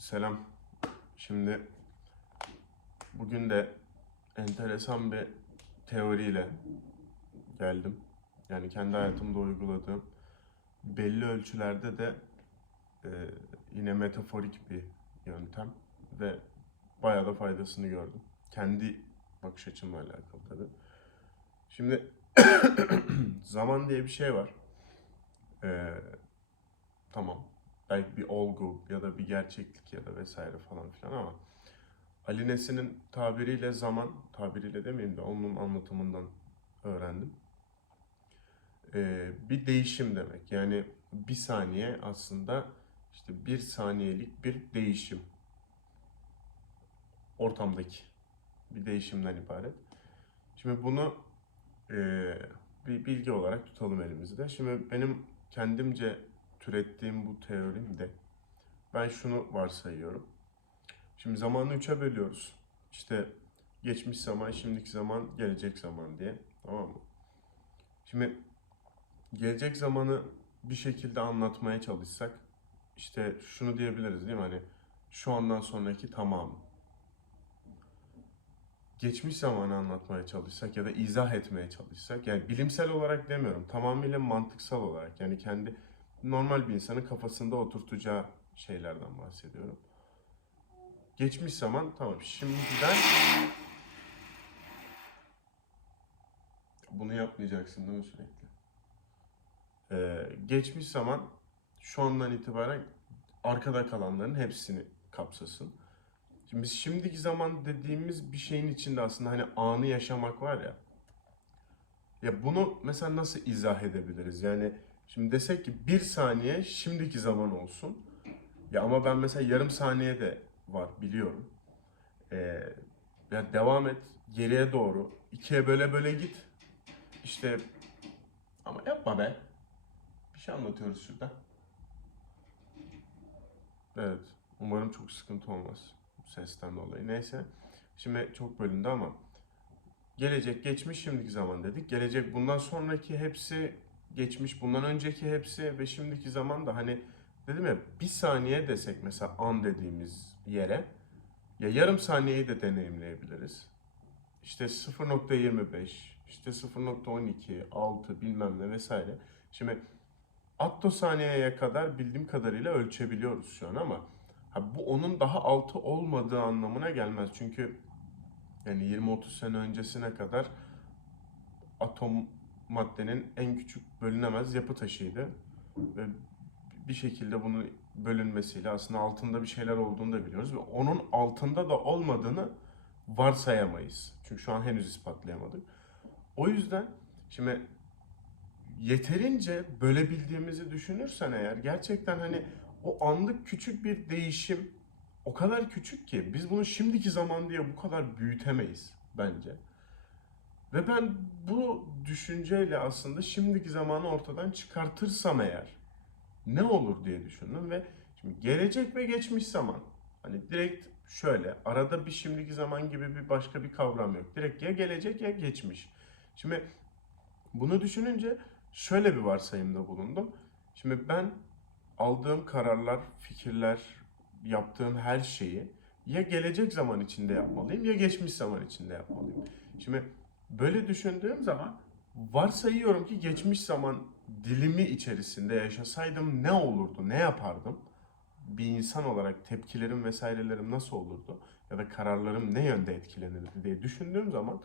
Selam. Şimdi bugün de enteresan bir teoriyle geldim. Yani kendi hayatımda uyguladığım belli ölçülerde de e, yine metaforik bir yöntem ve bayağı da faydasını gördüm. Kendi bakış açımla alakalı tabii. Şimdi zaman diye bir şey var. E, tamam belki bir olgu ya da bir gerçeklik ya da vesaire falan filan ama Ali Nesin'in tabiriyle zaman, tabiriyle demeyeyim de onun anlatımından öğrendim. Ee, bir değişim demek. Yani bir saniye aslında işte bir saniyelik bir değişim. Ortamdaki bir değişimden ibaret. Şimdi bunu eee, bir bilgi olarak tutalım elimizde. Şimdi benim kendimce türettiğim bu teorimde ben şunu varsayıyorum. Şimdi zamanı üçe bölüyoruz. İşte geçmiş zaman, şimdiki zaman, gelecek zaman diye. Tamam mı? Şimdi gelecek zamanı bir şekilde anlatmaya çalışsak işte şunu diyebiliriz değil mi? Hani şu andan sonraki tamamı. Geçmiş zamanı anlatmaya çalışsak ya da izah etmeye çalışsak yani bilimsel olarak demiyorum tamamıyla mantıksal olarak yani kendi normal bir insanın kafasında oturtacağı şeylerden bahsediyorum. Geçmiş zaman tamam şimdiden bunu yapmayacaksın değil mi sürekli? Ee, geçmiş zaman şu andan itibaren arkada kalanların hepsini kapsasın. Şimdi biz şimdiki zaman dediğimiz bir şeyin içinde aslında hani anı yaşamak var ya. Ya bunu mesela nasıl izah edebiliriz? Yani şimdi desek ki bir saniye şimdiki zaman olsun. Ya ama ben mesela yarım saniye de var biliyorum. Ee, ya devam et geriye doğru. ikiye böyle böyle git. İşte ama yapma be. Bir şey anlatıyoruz şurada. Evet. Umarım çok sıkıntı olmaz. Sesten dolayı. Neyse. Şimdi çok bölündü ama gelecek, geçmiş, şimdiki zaman dedik. Gelecek bundan sonraki hepsi geçmiş, bundan önceki hepsi ve şimdiki zaman da hani dedim ya bir saniye desek mesela an dediğimiz yere ya yarım saniyeyi de deneyimleyebiliriz. İşte 0.25, işte 0.12, 6 bilmem ne vesaire. Şimdi attosaniyeye kadar bildiğim kadarıyla ölçebiliyoruz şu an ama ha, bu onun daha altı olmadığı anlamına gelmez. Çünkü yani 20-30 sene öncesine kadar atom maddenin en küçük bölünemez yapı taşıydı. Ve bir şekilde bunu bölünmesiyle aslında altında bir şeyler olduğunu da biliyoruz ve onun altında da olmadığını varsayamayız. Çünkü şu an henüz ispatlayamadık. O yüzden şimdi yeterince bölebildiğimizi düşünürsen eğer gerçekten hani o anlık küçük bir değişim o kadar küçük ki biz bunu şimdiki zaman diye bu kadar büyütemeyiz bence. Ve ben bu düşünceyle aslında şimdiki zamanı ortadan çıkartırsam eğer ne olur diye düşündüm ve şimdi gelecek ve geçmiş zaman hani direkt şöyle arada bir şimdiki zaman gibi bir başka bir kavram yok. Direkt ya gelecek ya geçmiş. Şimdi bunu düşününce şöyle bir varsayımda bulundum. Şimdi ben aldığım kararlar, fikirler, yaptığım her şeyi ya gelecek zaman içinde yapmalıyım ya geçmiş zaman içinde yapmalıyım. Şimdi böyle düşündüğüm zaman varsayıyorum ki geçmiş zaman dilimi içerisinde yaşasaydım ne olurdu, ne yapardım? Bir insan olarak tepkilerim vesairelerim nasıl olurdu? Ya da kararlarım ne yönde etkilenirdi diye düşündüğüm zaman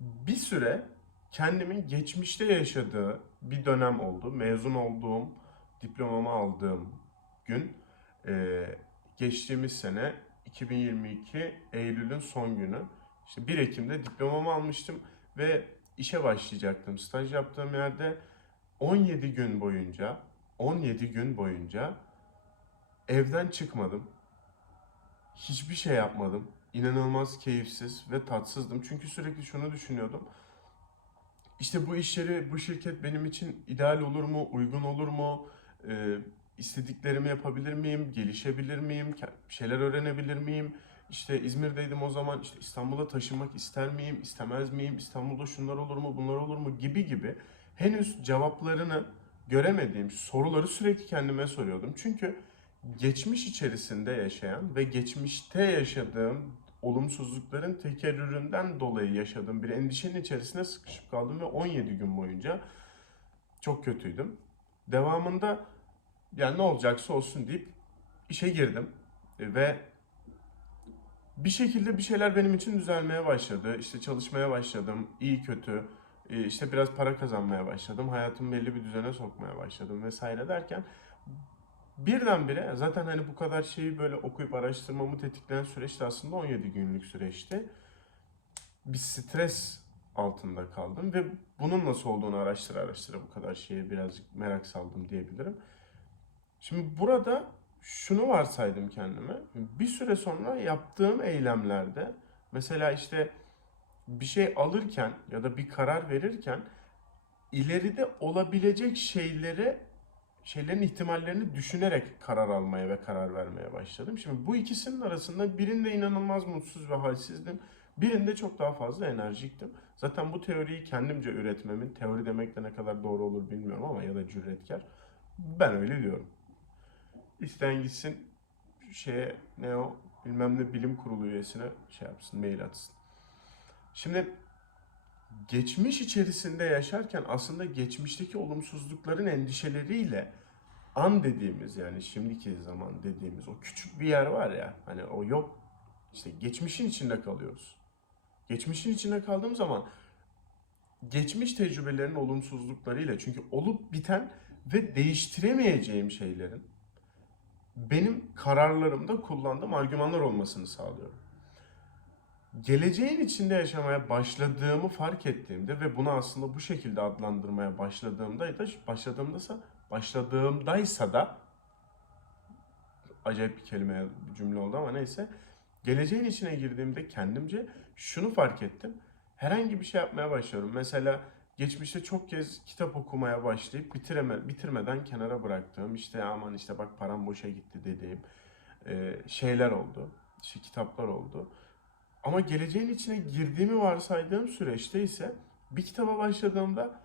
bir süre kendimin geçmişte yaşadığı bir dönem oldu. Mezun olduğum, diplomamı aldığım gün geçtiğimiz sene 2022 Eylül'ün son günü. İşte 1 Ekim'de diplomamı almıştım ve işe başlayacaktım. Staj yaptığım yerde 17 gün boyunca 17 gün boyunca evden çıkmadım. Hiçbir şey yapmadım. İnanılmaz keyifsiz ve tatsızdım. Çünkü sürekli şunu düşünüyordum. İşte bu iş yeri, bu şirket benim için ideal olur mu, uygun olur mu? Ee, istediklerimi yapabilir miyim, gelişebilir miyim, bir şeyler öğrenebilir miyim? İşte İzmir'deydim o zaman, işte İstanbul'a taşınmak ister miyim, istemez miyim? İstanbul'da şunlar olur mu, bunlar olur mu gibi gibi henüz cevaplarını göremediğim soruları sürekli kendime soruyordum. Çünkü geçmiş içerisinde yaşayan ve geçmişte yaşadığım olumsuzlukların tekerrüründen dolayı yaşadığım bir endişenin içerisine sıkışıp kaldım ve 17 gün boyunca çok kötüydüm. Devamında yani ne olacaksa olsun deyip işe girdim ve bir şekilde bir şeyler benim için düzelmeye başladı. İşte çalışmaya başladım, iyi kötü. E, işte biraz para kazanmaya başladım. Hayatımı belli bir düzene sokmaya başladım vesaire derken birdenbire zaten hani bu kadar şeyi böyle okuyup araştırmamı tetikleyen süreç de aslında 17 günlük süreçti. Bir stres altında kaldım ve bunun nasıl olduğunu araştıra araştıra bu kadar şeye birazcık merak saldım diyebilirim. Şimdi burada şunu varsaydım kendime. Bir süre sonra yaptığım eylemlerde mesela işte bir şey alırken ya da bir karar verirken ileride olabilecek şeyleri şeylerin ihtimallerini düşünerek karar almaya ve karar vermeye başladım. Şimdi bu ikisinin arasında birinde inanılmaz mutsuz ve halsizdim. Birinde çok daha fazla enerjiktim. Zaten bu teoriyi kendimce üretmemin, teori demek de ne kadar doğru olur bilmiyorum ama ya da cüretkar. Ben öyle diyorum. İsteyen gitsin şeye ne o bilmem ne bilim kurulu üyesine şey yapsın, mail atsın. Şimdi geçmiş içerisinde yaşarken aslında geçmişteki olumsuzlukların endişeleriyle an dediğimiz yani şimdiki zaman dediğimiz o küçük bir yer var ya hani o yok işte geçmişin içinde kalıyoruz. Geçmişin içinde kaldığım zaman geçmiş tecrübelerin olumsuzluklarıyla çünkü olup biten ve değiştiremeyeceğim şeylerin benim kararlarımda kullandığım argümanlar olmasını sağlıyorum geleceğin içinde yaşamaya başladığımı fark ettiğimde ve bunu aslında bu şekilde adlandırmaya başladığımda da başladığımdaysa başladığımdaysa da acayip bir kelime bir cümle oldu ama neyse geleceğin içine girdiğimde kendimce şunu fark ettim. Herhangi bir şey yapmaya başlıyorum. Mesela geçmişte çok kez kitap okumaya başlayıp bitireme, bitirmeden kenara bıraktığım işte aman işte bak param boşa gitti dediğim e, şeyler oldu. İşte kitaplar oldu. Ama geleceğin içine girdiğimi varsaydığım süreçte ise bir kitaba başladığımda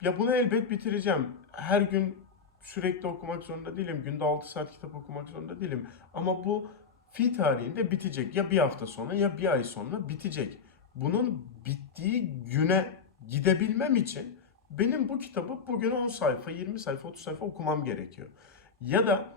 ya bunu elbet bitireceğim. Her gün sürekli okumak zorunda değilim. Günde 6 saat kitap okumak zorunda değilim. Ama bu fi tarihinde bitecek. Ya bir hafta sonra ya bir ay sonra bitecek. Bunun bittiği güne gidebilmem için benim bu kitabı bugün 10 sayfa, 20 sayfa, 30 sayfa okumam gerekiyor. Ya da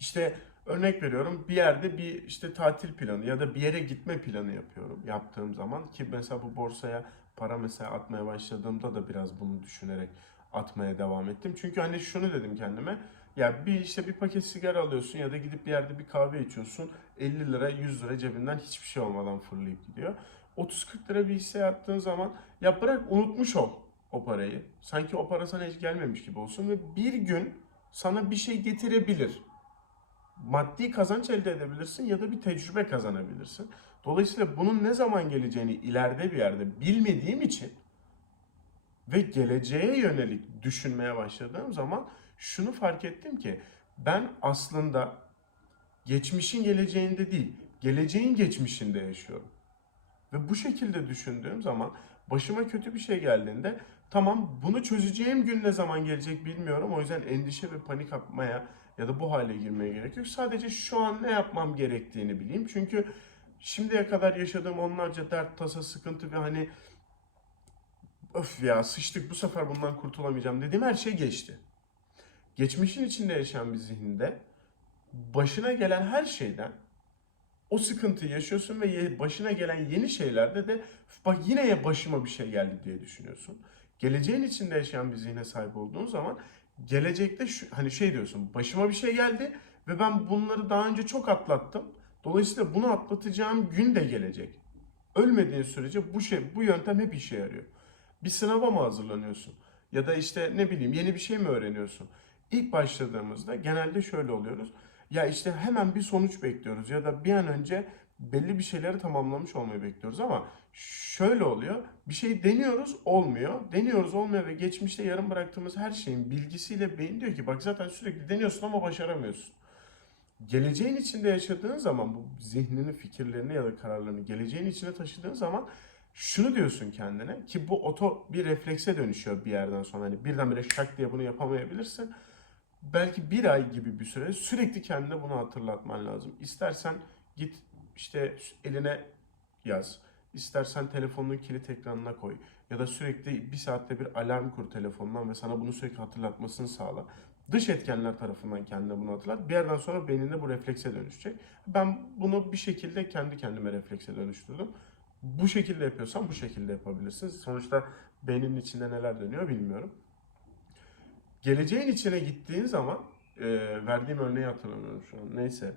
işte Örnek veriyorum bir yerde bir işte tatil planı ya da bir yere gitme planı yapıyorum yaptığım zaman ki mesela bu borsaya para mesela atmaya başladığımda da biraz bunu düşünerek atmaya devam ettim. Çünkü hani şunu dedim kendime ya bir işte bir paket sigara alıyorsun ya da gidip bir yerde bir kahve içiyorsun 50 lira 100 lira cebinden hiçbir şey olmadan fırlayıp gidiyor. 30-40 lira bir hisse attığın zaman ya bırak unutmuş ol o parayı. Sanki o para sana hiç gelmemiş gibi olsun ve bir gün sana bir şey getirebilir maddi kazanç elde edebilirsin ya da bir tecrübe kazanabilirsin. Dolayısıyla bunun ne zaman geleceğini ileride bir yerde bilmediğim için ve geleceğe yönelik düşünmeye başladığım zaman şunu fark ettim ki ben aslında geçmişin geleceğinde değil, geleceğin geçmişinde yaşıyorum. Ve bu şekilde düşündüğüm zaman başıma kötü bir şey geldiğinde tamam bunu çözeceğim gün ne zaman gelecek bilmiyorum. O yüzden endişe ve panik yapmaya ya da bu hale girmeye gerek yok. Sadece şu an ne yapmam gerektiğini bileyim. Çünkü şimdiye kadar yaşadığım onlarca dert, tasa, sıkıntı ve hani öf ya sıçtık bu sefer bundan kurtulamayacağım dediğim her şey geçti. Geçmişin içinde yaşayan bir zihinde başına gelen her şeyden o sıkıntıyı yaşıyorsun ve başına gelen yeni şeylerde de bak yine ya başıma bir şey geldi diye düşünüyorsun. Geleceğin içinde yaşayan bir zihne sahip olduğun zaman gelecekte şu, hani şey diyorsun başıma bir şey geldi ve ben bunları daha önce çok atlattım. Dolayısıyla bunu atlatacağım gün de gelecek. Ölmediğin sürece bu şey bu yöntem hep işe yarıyor. Bir sınava mı hazırlanıyorsun? Ya da işte ne bileyim yeni bir şey mi öğreniyorsun? İlk başladığımızda genelde şöyle oluyoruz. Ya işte hemen bir sonuç bekliyoruz ya da bir an önce belli bir şeyleri tamamlamış olmayı bekliyoruz ama şöyle oluyor. Bir şey deniyoruz olmuyor. Deniyoruz olmuyor ve geçmişte yarım bıraktığımız her şeyin bilgisiyle beyin diyor ki bak zaten sürekli deniyorsun ama başaramıyorsun. Geleceğin içinde yaşadığın zaman bu zihnini, fikirlerini ya da kararlarını geleceğin içine taşıdığın zaman şunu diyorsun kendine ki bu oto bir reflekse dönüşüyor bir yerden sonra. Hani birdenbire şak diye bunu yapamayabilirsin. Belki bir ay gibi bir süre sürekli kendine bunu hatırlatman lazım. İstersen git işte eline yaz. İstersen telefonun kilit ekranına koy. Ya da sürekli bir saatte bir alarm kur telefondan ve sana bunu sürekli hatırlatmasını sağla. Dış etkenler tarafından kendine bunu hatırlat. Bir yerden sonra beyninde bu reflekse dönüşecek. Ben bunu bir şekilde kendi kendime reflekse dönüştürdüm. Bu şekilde yapıyorsan bu şekilde yapabilirsiniz. Sonuçta beyninin içinde neler dönüyor bilmiyorum. Geleceğin içine gittiğin zaman e, verdiğim örneği hatırlamıyorum şu an. Neyse.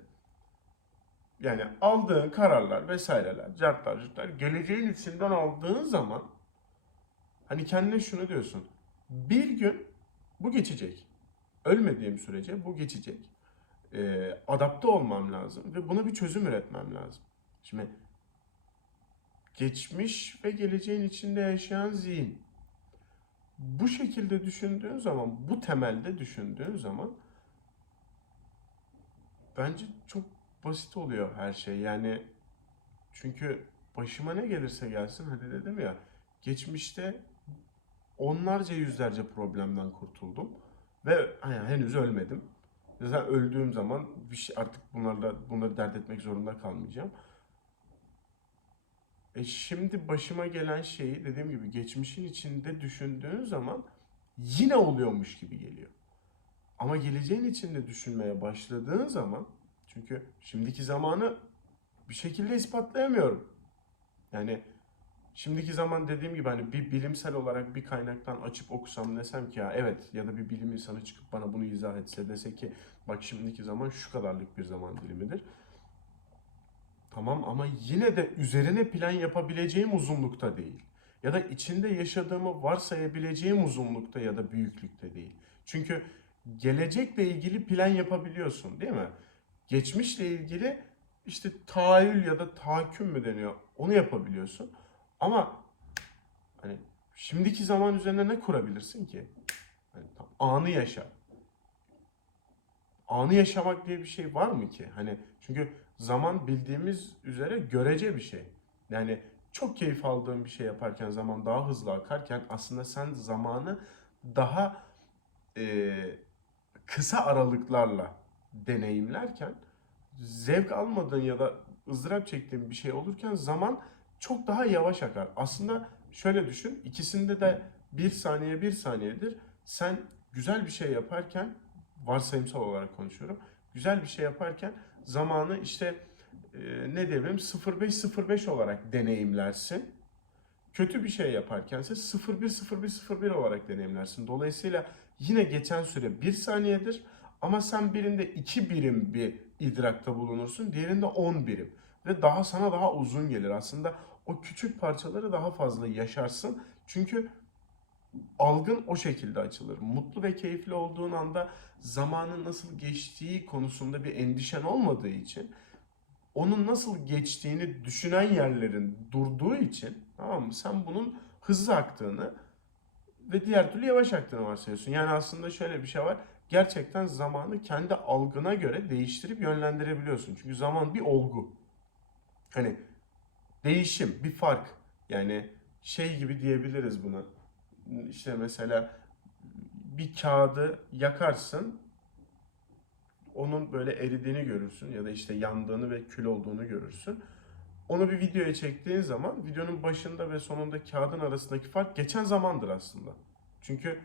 Yani aldığın kararlar vesaireler, cartlar, curtlar geleceğin içinden aldığın zaman hani kendine şunu diyorsun. Bir gün bu geçecek. Ölmediğim sürece bu geçecek. E, adapte olmam lazım ve buna bir çözüm üretmem lazım. Şimdi geçmiş ve geleceğin içinde yaşayan zihin. Bu şekilde düşündüğün zaman, bu temelde düşündüğün zaman bence çok basit oluyor her şey. Yani çünkü başıma ne gelirse gelsin hadi dedim ya geçmişte onlarca yüzlerce problemden kurtuldum ve hani henüz ölmedim. Zaten öldüğüm zaman bir şey artık bunlarla bunları dert etmek zorunda kalmayacağım. E şimdi başıma gelen şeyi dediğim gibi geçmişin içinde düşündüğün zaman yine oluyormuş gibi geliyor. Ama geleceğin içinde düşünmeye başladığın zaman çünkü şimdiki zamanı bir şekilde ispatlayamıyorum. Yani şimdiki zaman dediğim gibi hani bir bilimsel olarak bir kaynaktan açıp okusam desem ki ya evet ya da bir bilim insanı çıkıp bana bunu izah etse dese ki bak şimdiki zaman şu kadarlık bir zaman dilimidir. Tamam ama yine de üzerine plan yapabileceğim uzunlukta değil. Ya da içinde yaşadığımı varsayabileceğim uzunlukta ya da büyüklükte değil. Çünkü gelecekle ilgili plan yapabiliyorsun değil mi? Geçmişle ilgili işte tahayyül ya da tahakküm mü deniyor? Onu yapabiliyorsun. Ama hani şimdiki zaman üzerine ne kurabilirsin ki? Hani tam anı yaşa. Anı yaşamak diye bir şey var mı ki? Hani çünkü zaman bildiğimiz üzere görece bir şey. Yani çok keyif aldığın bir şey yaparken zaman daha hızlı akarken aslında sen zamanı daha e, kısa aralıklarla deneyimlerken zevk almadığın ya da ızdırap çektiğin bir şey olurken zaman çok daha yavaş akar. Aslında şöyle düşün ikisinde de bir saniye bir saniyedir. Sen güzel bir şey yaparken varsayımsal olarak konuşuyorum. Güzel bir şey yaparken zamanı işte e, ne diyelim 0505 olarak deneyimlersin. Kötü bir şey yaparkense 010101 olarak deneyimlersin. Dolayısıyla yine geçen süre 1 saniyedir ama sen birinde 2 birim bir idrakta bulunursun, diğerinde 10 birim ve daha sana daha uzun gelir. Aslında o küçük parçaları daha fazla yaşarsın. Çünkü algın o şekilde açılır. Mutlu ve keyifli olduğun anda zamanın nasıl geçtiği konusunda bir endişen olmadığı için onun nasıl geçtiğini düşünen yerlerin durduğu için tamam mı? Sen bunun hızlı aktığını ve diğer türlü yavaş aktığını varsayıyorsun. Yani aslında şöyle bir şey var. Gerçekten zamanı kendi algına göre değiştirip yönlendirebiliyorsun. Çünkü zaman bir olgu. Hani değişim, bir fark. Yani şey gibi diyebiliriz buna. İşte mesela bir kağıdı yakarsın, onun böyle eridiğini görürsün ya da işte yandığını ve kül olduğunu görürsün. Onu bir videoya çektiğin zaman videonun başında ve sonunda kağıdın arasındaki fark geçen zamandır aslında. Çünkü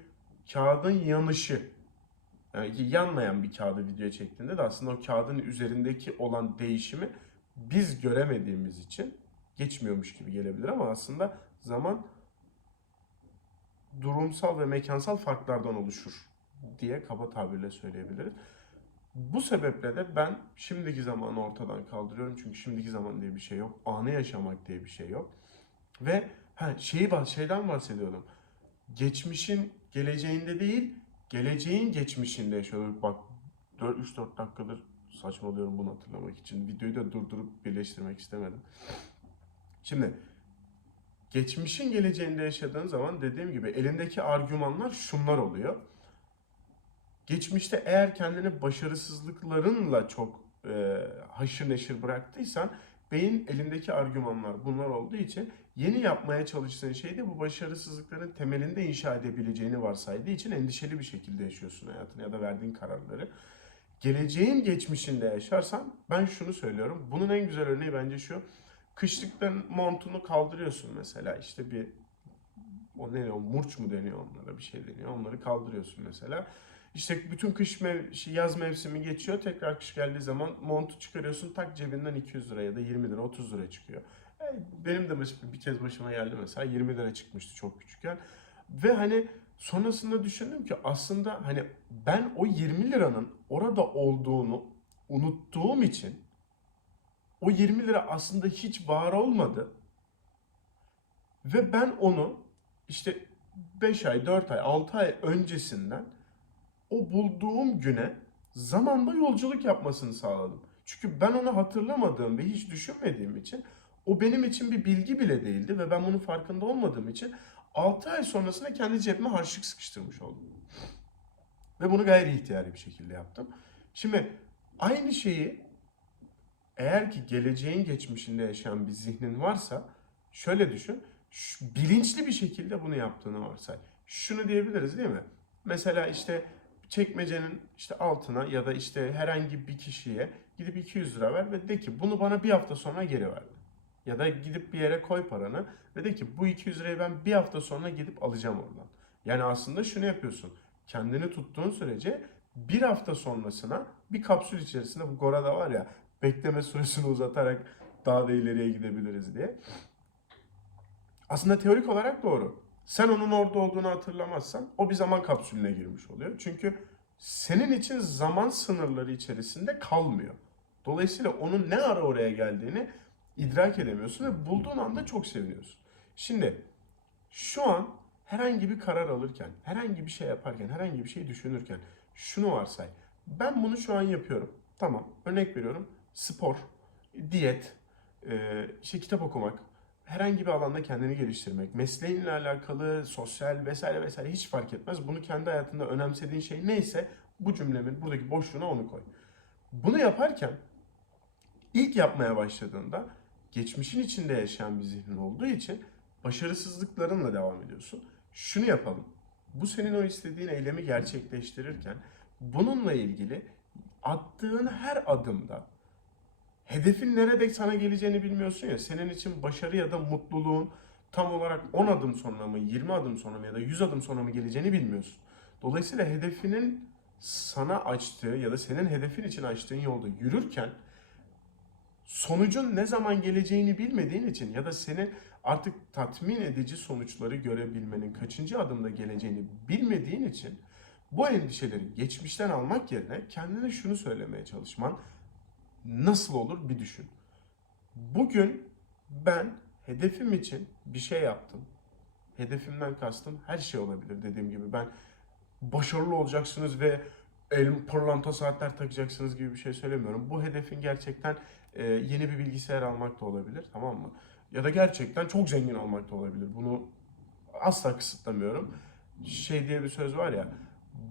kağıdın yanışı, yani yanmayan bir kağıdı videoya çektiğinde de aslında o kağıdın üzerindeki olan değişimi biz göremediğimiz için geçmiyormuş gibi gelebilir ama aslında zaman durumsal ve mekansal farklardan oluşur diye kaba tabirle söyleyebiliriz. Bu sebeple de ben şimdiki zamanı ortadan kaldırıyorum. Çünkü şimdiki zaman diye bir şey yok. Anı yaşamak diye bir şey yok. Ve ha, şeyi şeyden bahsediyorum. Geçmişin geleceğinde değil, geleceğin geçmişinde yaşıyorduk. Bak 3-4 dakikadır saçmalıyorum bunu hatırlamak için. Videoyu da durdurup birleştirmek istemedim. Şimdi geçmişin geleceğinde yaşadığın zaman dediğim gibi elindeki argümanlar şunlar oluyor. Geçmişte eğer kendini başarısızlıklarınla çok e, haşır neşir bıraktıysan beyin elindeki argümanlar bunlar olduğu için yeni yapmaya çalıştığın şeyde bu başarısızlıkların temelinde inşa edebileceğini varsaydığı için endişeli bir şekilde yaşıyorsun hayatını ya da verdiğin kararları. Geleceğin geçmişinde yaşarsan ben şunu söylüyorum. Bunun en güzel örneği bence şu. Kışlıktan montunu kaldırıyorsun mesela işte bir o ne o murç mu deniyor onlara bir şey deniyor. Onları kaldırıyorsun mesela. İşte bütün kış mev şey, yaz mevsimi geçiyor. Tekrar kış geldiği zaman montu çıkarıyorsun. Tak cebinden 200 lira ya da 20 lira 30 lira çıkıyor. E, Benim de baş- bir kez başıma geldi mesela 20 lira çıkmıştı çok küçükken. Ve hani sonrasında düşündüm ki aslında hani ben o 20 liranın orada olduğunu unuttuğum için o 20 lira aslında hiç var olmadı. Ve ben onu işte 5 ay, 4 ay, 6 ay öncesinden o bulduğum güne zamanda yolculuk yapmasını sağladım. Çünkü ben onu hatırlamadığım ve hiç düşünmediğim için o benim için bir bilgi bile değildi ve ben bunun farkında olmadığım için 6 ay sonrasında kendi cebime harçlık sıkıştırmış oldum. Ve bunu gayri ihtiyari bir şekilde yaptım. Şimdi aynı şeyi eğer ki geleceğin geçmişinde yaşayan bir zihnin varsa şöyle düşün. şu- bilinçli bir şekilde bunu yaptığını varsay. Şunu diyebiliriz değil mi? Mesela işte çekmecenin işte altına ya da işte herhangi bir kişiye gidip 200 lira ver ve de ki bunu bana bir hafta sonra geri ver. Ya da gidip bir yere koy paranı ve de ki bu 200 lirayı ben bir hafta sonra gidip alacağım oradan. Yani aslında şunu yapıyorsun. Kendini tuttuğun sürece bir hafta sonrasına bir kapsül içerisinde bu Gora'da var ya bekleme süresini uzatarak daha da ileriye gidebiliriz diye. Aslında teorik olarak doğru. Sen onun orada olduğunu hatırlamazsan o bir zaman kapsülüne girmiş oluyor. Çünkü senin için zaman sınırları içerisinde kalmıyor. Dolayısıyla onun ne ara oraya geldiğini idrak edemiyorsun ve bulduğun anda çok seviniyorsun. Şimdi şu an herhangi bir karar alırken, herhangi bir şey yaparken, herhangi bir şey düşünürken şunu varsay. Ben bunu şu an yapıyorum. Tamam. Örnek veriyorum. Spor, diyet, işte kitap okumak, herhangi bir alanda kendini geliştirmek, mesleğinle alakalı, sosyal vesaire vesaire hiç fark etmez. Bunu kendi hayatında önemsediğin şey neyse bu cümlemin buradaki boşluğuna onu koy. Bunu yaparken ilk yapmaya başladığında geçmişin içinde yaşayan bir zihnin olduğu için başarısızlıklarınla devam ediyorsun. Şunu yapalım. Bu senin o istediğin eylemi gerçekleştirirken bununla ilgili attığın her adımda hedefin nerede sana geleceğini bilmiyorsun ya. Senin için başarı ya da mutluluğun tam olarak 10 adım sonra mı, 20 adım sonra mı ya da 100 adım sonra mı geleceğini bilmiyorsun. Dolayısıyla hedefinin sana açtığı ya da senin hedefin için açtığın yolda yürürken sonucun ne zaman geleceğini bilmediğin için ya da senin artık tatmin edici sonuçları görebilmenin kaçıncı adımda geleceğini bilmediğin için bu endişeleri geçmişten almak yerine kendine şunu söylemeye çalışman nasıl olur bir düşün. Bugün ben hedefim için bir şey yaptım. Hedefimden kastım her şey olabilir dediğim gibi. Ben başarılı olacaksınız ve el pırlanta saatler takacaksınız gibi bir şey söylemiyorum. Bu hedefin gerçekten e, yeni bir bilgisayar almak da olabilir tamam mı? Ya da gerçekten çok zengin olmak da olabilir. Bunu asla kısıtlamıyorum. Şey diye bir söz var ya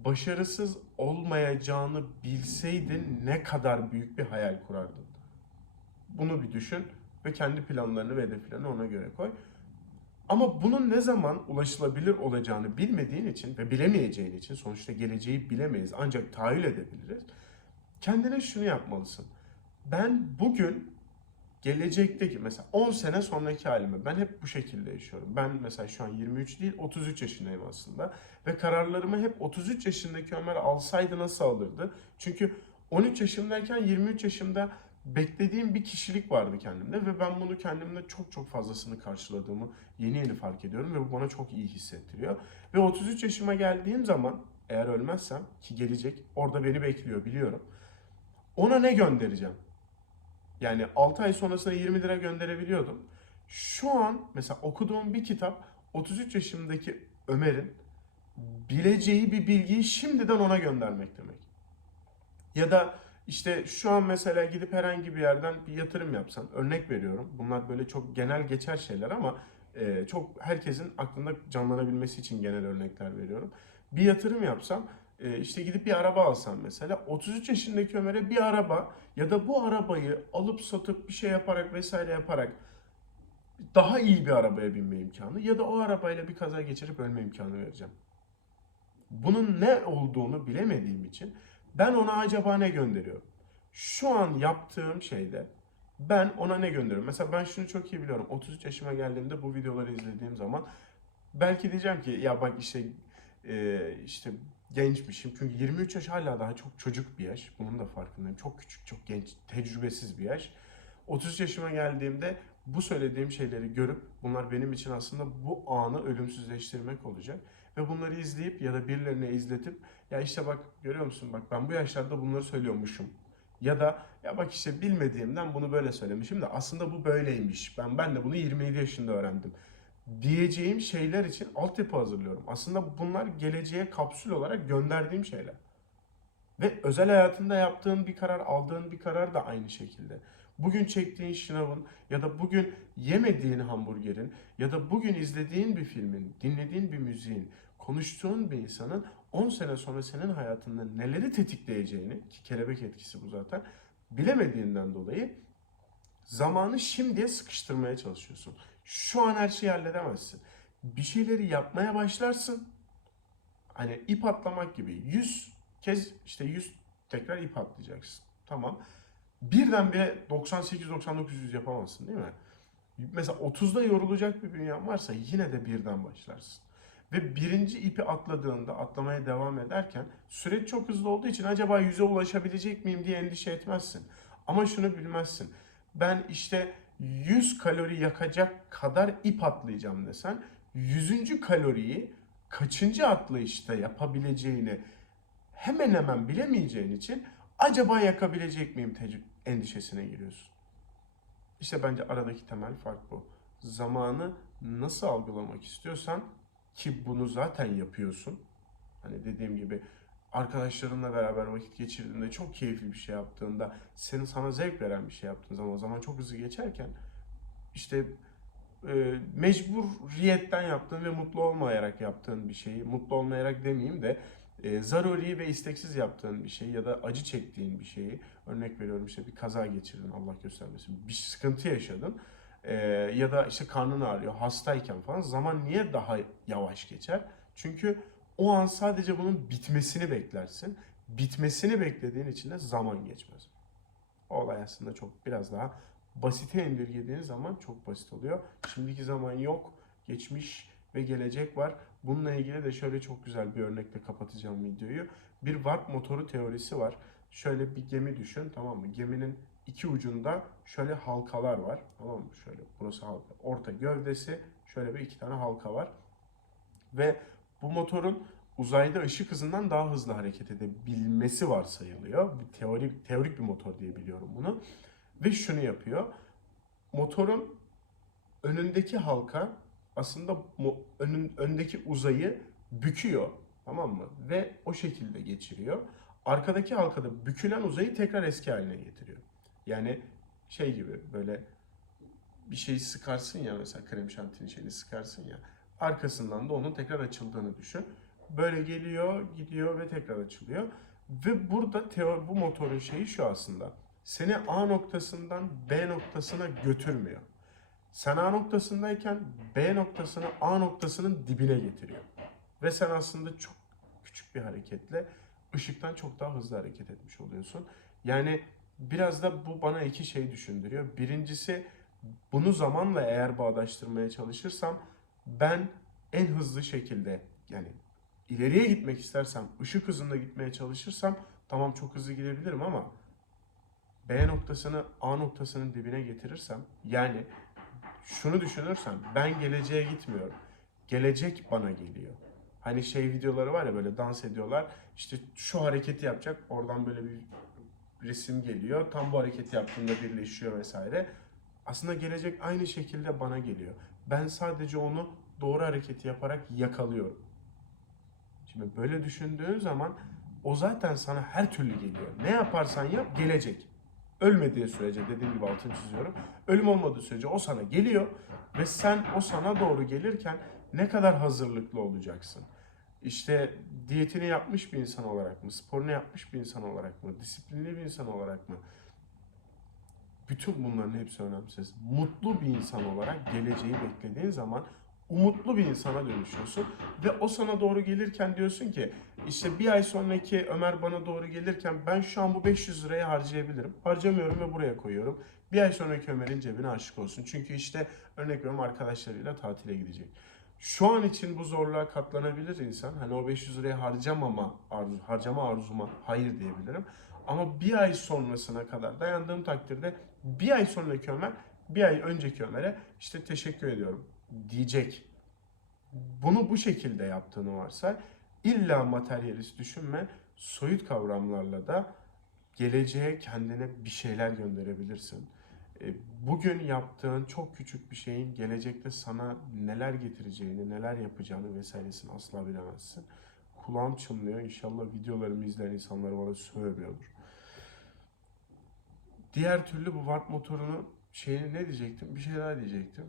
başarısız olmayacağını bilseydin ne kadar büyük bir hayal kurardın. Bunu bir düşün ve kendi planlarını ve hedeflerini ona göre koy. Ama bunun ne zaman ulaşılabilir olacağını bilmediğin için ve bilemeyeceğin için sonuçta geleceği bilemeyiz ancak tahayyül edebiliriz. Kendine şunu yapmalısın. Ben bugün gelecekteki mesela 10 sene sonraki halimi ben hep bu şekilde yaşıyorum. Ben mesela şu an 23 değil 33 yaşındayım aslında ve kararlarımı hep 33 yaşındaki Ömer alsaydı nasıl alırdı? Çünkü 13 yaşımdayken 23 yaşımda beklediğim bir kişilik vardı kendimde ve ben bunu kendimde çok çok fazlasını karşıladığımı yeni yeni fark ediyorum ve bu bana çok iyi hissettiriyor. Ve 33 yaşıma geldiğim zaman eğer ölmezsem ki gelecek orada beni bekliyor biliyorum. Ona ne göndereceğim? Yani 6 ay sonrasında 20 lira gönderebiliyordum. Şu an mesela okuduğum bir kitap 33 yaşımdaki Ömer'in bileceği bir bilgiyi şimdiden ona göndermek demek. Ya da işte şu an mesela gidip herhangi bir yerden bir yatırım yapsan, örnek veriyorum. Bunlar böyle çok genel geçer şeyler ama e, çok herkesin aklında canlanabilmesi için genel örnekler veriyorum. Bir yatırım yapsam işte gidip bir araba alsam mesela 33 yaşındaki Ömer'e bir araba ya da bu arabayı alıp satıp bir şey yaparak vesaire yaparak daha iyi bir arabaya binme imkanı ya da o arabayla bir kaza geçirip ölme imkanı vereceğim. Bunun ne olduğunu bilemediğim için ben ona acaba ne gönderiyorum? Şu an yaptığım şeyde ben ona ne gönderiyorum? Mesela ben şunu çok iyi biliyorum. 33 yaşıma geldiğimde bu videoları izlediğim zaman belki diyeceğim ki ya bak işte e, işte gençmişim. Çünkü 23 yaş hala daha çok çocuk bir yaş. Bunun da farkındayım. Çok küçük, çok genç, tecrübesiz bir yaş. 33 yaşıma geldiğimde bu söylediğim şeyleri görüp bunlar benim için aslında bu anı ölümsüzleştirmek olacak. Ve bunları izleyip ya da birilerine izletip ya işte bak görüyor musun bak ben bu yaşlarda bunları söylüyormuşum. Ya da ya bak işte bilmediğimden bunu böyle söylemişim de aslında bu böyleymiş. Ben ben de bunu 27 yaşında öğrendim. Diyeceğim şeyler için altyapı hazırlıyorum. Aslında bunlar geleceğe kapsül olarak gönderdiğim şeyler. Ve özel hayatında yaptığın bir karar, aldığın bir karar da aynı şekilde. Bugün çektiğin şınavın ya da bugün yemediğin hamburgerin ya da bugün izlediğin bir filmin, dinlediğin bir müziğin, konuştuğun bir insanın 10 sene sonra senin hayatında neleri tetikleyeceğini ki kelebek etkisi bu zaten bilemediğinden dolayı zamanı şimdiye sıkıştırmaya çalışıyorsun. Şu an her şeyi halledemezsin. Bir şeyleri yapmaya başlarsın. Hani ip atlamak gibi 100 kez işte 100 tekrar ip atlayacaksın. Tamam. Birdenbire 98-99 yüz yapamazsın değil mi? Mesela 30'da yorulacak bir bünyen varsa yine de birden başlarsın. Ve birinci ipi atladığında, atlamaya devam ederken süreç çok hızlı olduğu için acaba yüze ulaşabilecek miyim diye endişe etmezsin. Ama şunu bilmezsin. Ben işte 100 kalori yakacak kadar ip atlayacağım desen 100. kaloriyi kaçıncı atlayışta yapabileceğini hemen hemen bilemeyeceğin için acaba yakabilecek miyim endişesine giriyorsun. İşte bence aradaki temel fark bu. Zamanı nasıl algılamak istiyorsan ki bunu zaten yapıyorsun. Hani dediğim gibi arkadaşlarınla beraber vakit geçirdiğinde çok keyifli bir şey yaptığında senin sana zevk veren bir şey yaptığın zaman o zaman çok hızlı geçerken işte e, mecburiyetten yaptığın ve mutlu olmayarak yaptığın bir şeyi mutlu olmayarak demeyeyim de e, zaruri ve isteksiz yaptığın bir şey ya da acı çektiğin bir şeyi örnek veriyorum işte bir kaza geçirdin Allah göstermesin bir sıkıntı yaşadın e, ya da işte karnın ağrıyor hastayken falan zaman niye daha yavaş geçer? Çünkü o an sadece bunun bitmesini beklersin. Bitmesini beklediğin için de zaman geçmez. Olay aslında çok biraz daha basite indirgediğin zaman çok basit oluyor. Şimdiki zaman yok, geçmiş ve gelecek var. Bununla ilgili de şöyle çok güzel bir örnekle kapatacağım videoyu. Bir warp motoru teorisi var. Şöyle bir gemi düşün tamam mı? Geminin iki ucunda şöyle halkalar var. Tamam mı? Şöyle burası halka. Orta gövdesi şöyle bir iki tane halka var. Ve bu motorun uzayda ışık hızından daha hızlı hareket edebilmesi varsayılıyor. Bir teorik teorik bir motor diye biliyorum bunu. Ve şunu yapıyor. Motorun önündeki halka aslında önün, öndeki uzayı büküyor. Tamam mı? Ve o şekilde geçiriyor. Arkadaki halkada bükülen uzayı tekrar eski haline getiriyor. Yani şey gibi böyle bir şeyi sıkarsın ya mesela krem şantinin şeyini sıkarsın ya. Arkasından da onun tekrar açıldığını düşün. Böyle geliyor, gidiyor ve tekrar açılıyor. Ve burada teo bu motorun şeyi şu aslında. Seni A noktasından B noktasına götürmüyor. Sen A noktasındayken B noktasını A noktasının dibine getiriyor. Ve sen aslında çok küçük bir hareketle ışıktan çok daha hızlı hareket etmiş oluyorsun. Yani biraz da bu bana iki şey düşündürüyor. Birincisi bunu zamanla eğer bağdaştırmaya çalışırsam ben en hızlı şekilde yani ileriye gitmek istersem ışık hızında gitmeye çalışırsam tamam çok hızlı gidebilirim ama B noktasını A noktasının dibine getirirsem yani şunu düşünürsem ben geleceğe gitmiyorum. Gelecek bana geliyor. Hani şey videoları var ya böyle dans ediyorlar. İşte şu hareketi yapacak. Oradan böyle bir resim geliyor. Tam bu hareketi yaptığında birleşiyor vesaire. Aslında gelecek aynı şekilde bana geliyor. Ben sadece onu doğru hareketi yaparak yakalıyorum. Şimdi böyle düşündüğün zaman o zaten sana her türlü geliyor. Ne yaparsan yap gelecek. Ölmediği sürece dediğim gibi altını çiziyorum. Ölüm olmadığı sürece o sana geliyor ve sen o sana doğru gelirken ne kadar hazırlıklı olacaksın? işte diyetini yapmış bir insan olarak mı, sporunu yapmış bir insan olarak mı, disiplinli bir insan olarak mı? Bütün bunların hepsi önemsiz. Mutlu bir insan olarak geleceği beklediğin zaman umutlu bir insana dönüşüyorsun ve o sana doğru gelirken diyorsun ki işte bir ay sonraki Ömer bana doğru gelirken ben şu an bu 500 lirayı harcayabilirim. Harcamıyorum ve buraya koyuyorum. Bir ay sonraki Ömer'in cebine aşık olsun. Çünkü işte örnek veriyorum arkadaşlarıyla tatile gidecek. Şu an için bu zorluğa katlanabilir insan. Hani o 500 lirayı harcamama, arzu, harcama arzuma hayır diyebilirim. Ama bir ay sonrasına kadar dayandığım takdirde bir ay sonraki Ömer, bir ay önceki Ömer'e işte teşekkür ediyorum diyecek. Bunu bu şekilde yaptığını varsay. İlla materyalist düşünme. Soyut kavramlarla da geleceğe kendine bir şeyler gönderebilirsin. E, Bugün yaptığın çok küçük bir şeyin gelecekte sana neler getireceğini, neler yapacağını vesairesini asla bilemezsin. Kulağım çınlıyor. İnşallah videolarımı izleyen insanlar bana sövmüyordur. Diğer türlü bu Warp motorunu şeyini ne diyecektim? Bir şey daha diyecektim.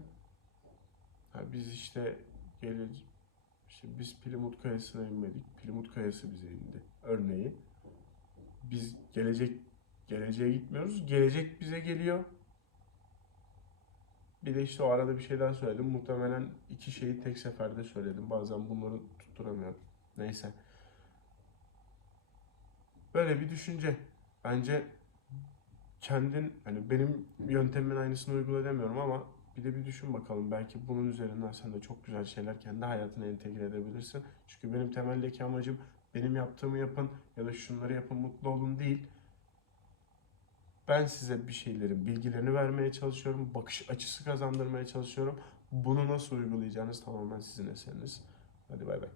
Ha, biz işte gelir işte biz Pilimut Kayası'na inmedik. Pilimut Kayası bize indi. Örneği. Biz gelecek geleceğe gitmiyoruz. Gelecek bize geliyor. Bir de işte o arada bir şey daha söyledim. Muhtemelen iki şeyi tek seferde söyledim. Bazen bunları tutturamıyorum. Neyse. Böyle bir düşünce. Bence kendin hani benim yöntemimin aynısını uygula demiyorum ama bir de bir düşün bakalım. Belki bunun üzerinden sen de çok güzel şeyler kendi hayatına entegre edebilirsin. Çünkü benim temeldeki amacım benim yaptığımı yapın ya da şunları yapın mutlu olun değil. Ben size bir şeylerin bilgilerini vermeye çalışıyorum. Bakış açısı kazandırmaya çalışıyorum. Bunu nasıl uygulayacağınız tamamen sizin eseriniz. Hadi bay bay.